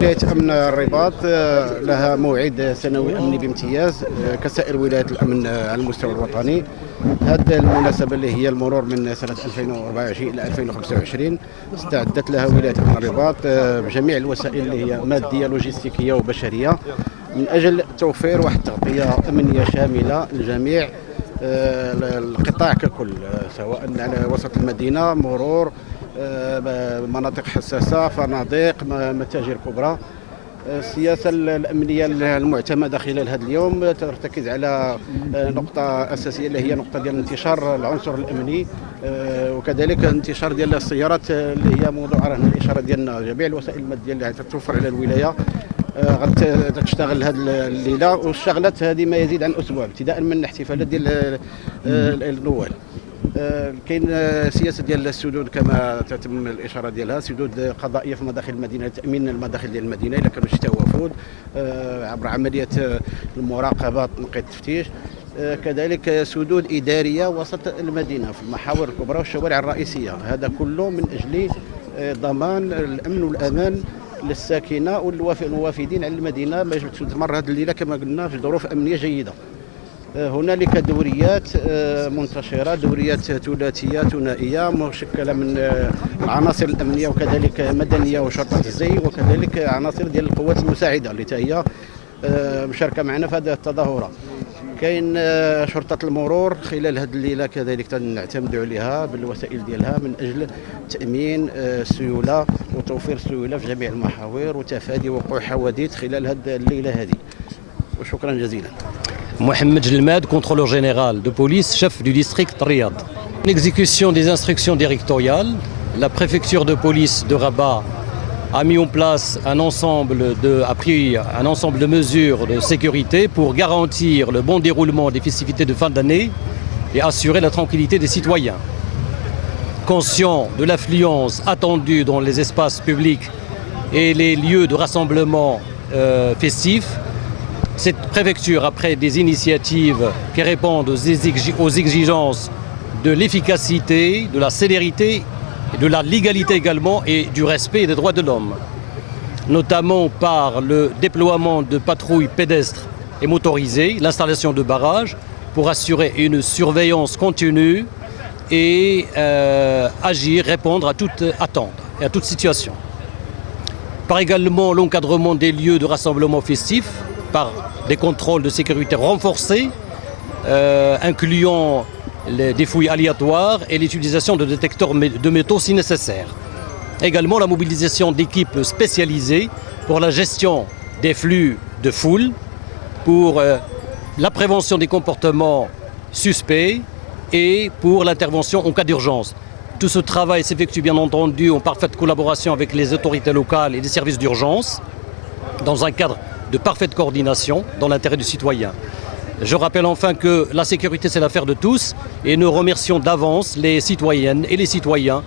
ولاية أمن الرباط لها موعد سنوي أمني بامتياز كسائر ولايات الأمن على المستوى الوطني. هذه المناسبة اللي هي المرور من سنة 2024 إلى 2025 استعدت لها ولاية أمن الرباط بجميع الوسائل اللي هي مادية لوجستيكية وبشرية من أجل توفير واحد التغطية أمنية شاملة لجميع القطاع ككل، سواء على وسط المدينة، مرور، مناطق حساسة، فنادق، متاجر كبرى. السياسة الأمنية المعتمدة خلال هذا اليوم ترتكز على نقطة أساسية اللي هي نقطة ديال انتشار العنصر الأمني، وكذلك انتشار ديال السيارات اللي هي موضوع رهن الإشارة ديالنا. جميع الوسائل المادية اللي تتوفر على الولاية غتشتغل هذه الليلة، واشتغلت هذه ما يزيد عن أسبوع ابتداء من الاحتفالات ديال النوال. كاين سياسه ديال السدود كما تتم الاشاره ديالها، سدود قضائيه في مداخل المدينه، تامين المداخل ديال المدينه اذا كانوا شي وفود عبر عمليه المراقبه، تنقيط التفتيش. كذلك سدود اداريه وسط المدينه في المحاور الكبرى والشوارع الرئيسيه، هذا كله من اجل ضمان الامن والامان للساكنه والوافدين على المدينه باش تمر هذه الليله كما قلنا في ظروف امنيه جيده. هنالك دوريات منتشرة، دوريات ثلاثية ثنائية مشكلة من العناصر الأمنية وكذلك مدنية وشرطة الزي، وكذلك عناصر ديال القوات المساعدة اللي هي مشاركة معنا في هذه التظاهرة. كاين شرطة المرور خلال هذه الليلة كذلك نعتمدوا عليها بالوسائل ديالها من أجل تأمين السيولة وتوفير السيولة في جميع المحاور وتفادي وقوع حوادث خلال هذه الليلة هذه. وشكرا جزيلا. Mohamed Jelmad, contrôleur général de police, chef du district Riyad. En exécution des instructions directoriales, la préfecture de police de Rabat a mis en place a pris un ensemble de mesures de sécurité pour garantir le bon déroulement des festivités de fin d'année et assurer la tranquillité des citoyens. Conscient de l'affluence attendue dans les espaces publics et les lieux de rassemblement festifs, cette préfecture, après des initiatives qui répondent aux exigences de l'efficacité, de la célérité, de la légalité également et du respect des droits de l'homme, notamment par le déploiement de patrouilles pédestres et motorisées, l'installation de barrages pour assurer une surveillance continue et agir, répondre à toute attente et à toute situation. Par également l'encadrement des lieux de rassemblement festifs par des contrôles de sécurité renforcés, incluant des fouilles aléatoires et l'utilisation de détecteurs de métaux si nécessaire. Également la mobilisation d'équipes spécialisées pour la gestion des flux de foule, pour la prévention des comportements suspects et pour l'intervention en cas d'urgence. Tout ce travail s'effectue bien entendu en parfaite collaboration avec les autorités locales et les services d'urgence, dans un cadre de parfaite coordination dans l'intérêt du citoyen. Je rappelle enfin que la sécurité c'est l'affaire de tous et nous remercions d'avance les citoyennes et les citoyens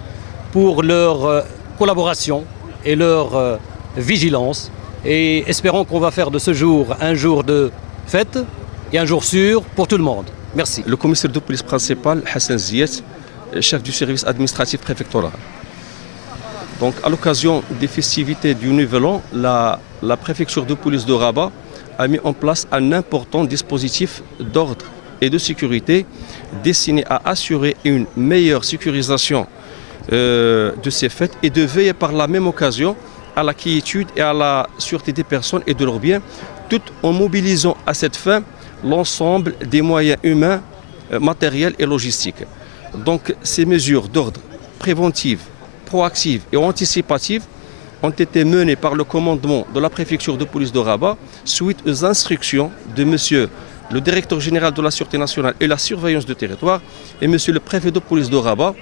pour leur collaboration et leur vigilance et espérons qu'on va faire de ce jour un jour de fête et un jour sûr pour tout le monde. Merci. Le commissaire de police principal, Hassan Ziet, chef du service administratif préfectoral. Donc à l'occasion des festivités du Nouvel An, la préfecture de police de Rabat a mis en place un important dispositif d'ordre et de sécurité destiné à assurer une meilleure sécurisation de ces fêtes et de veiller par la même occasion à la quiétude et à la sûreté des personnes et de leurs biens, tout en mobilisant à cette fin l'ensemble des moyens humains, matériels et logistiques. Donc ces mesures d'ordre préventives, proactives et anticipatives ont été menées par le commandement de la préfecture de police de Rabat suite aux instructions de monsieur le directeur général de la Sûreté nationale et la surveillance du territoire et monsieur le préfet de police de Rabat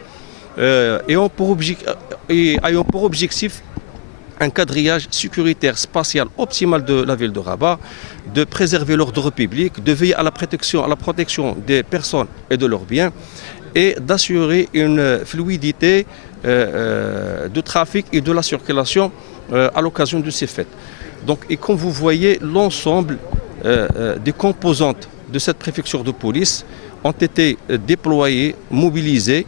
ayant pour objectif un quadrillage sécuritaire spatial optimal de la ville de Rabat, de préserver l'ordre public, de veiller à la protection des personnes et de leurs biens et d'assurer une fluidité de trafic et de la circulation à l'occasion de ces fêtes. Donc, et comme vous voyez, l'ensemble des composantes de cette préfecture de police ont été déployées, mobilisées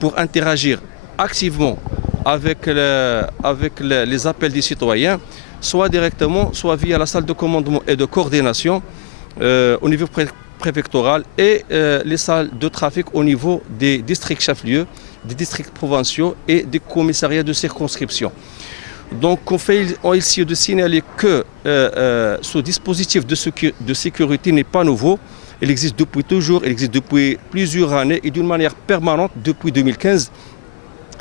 pour interagir activement avec les appels des citoyens, soit directement, soit via la salle de commandement et de coordination au niveau préfectoral et les salles de trafic au niveau des districts chefs-lieux, des districts provinciaux et des commissariats de circonscription. Donc on essaie de signaler que ce dispositif de sécurité n'est pas nouveau. Il existe depuis toujours, il existe depuis plusieurs années et d'une manière permanente depuis 2015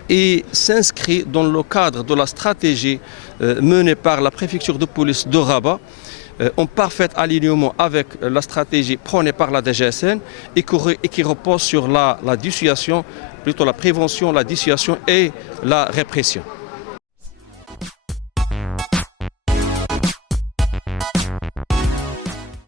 et s'inscrit dans le cadre de la stratégie menée par la préfecture de police de Rabat en parfait alignement avec la stratégie prônée par la DGSN et qui repose sur la dissuasion, plutôt la prévention, la dissuasion et la répression.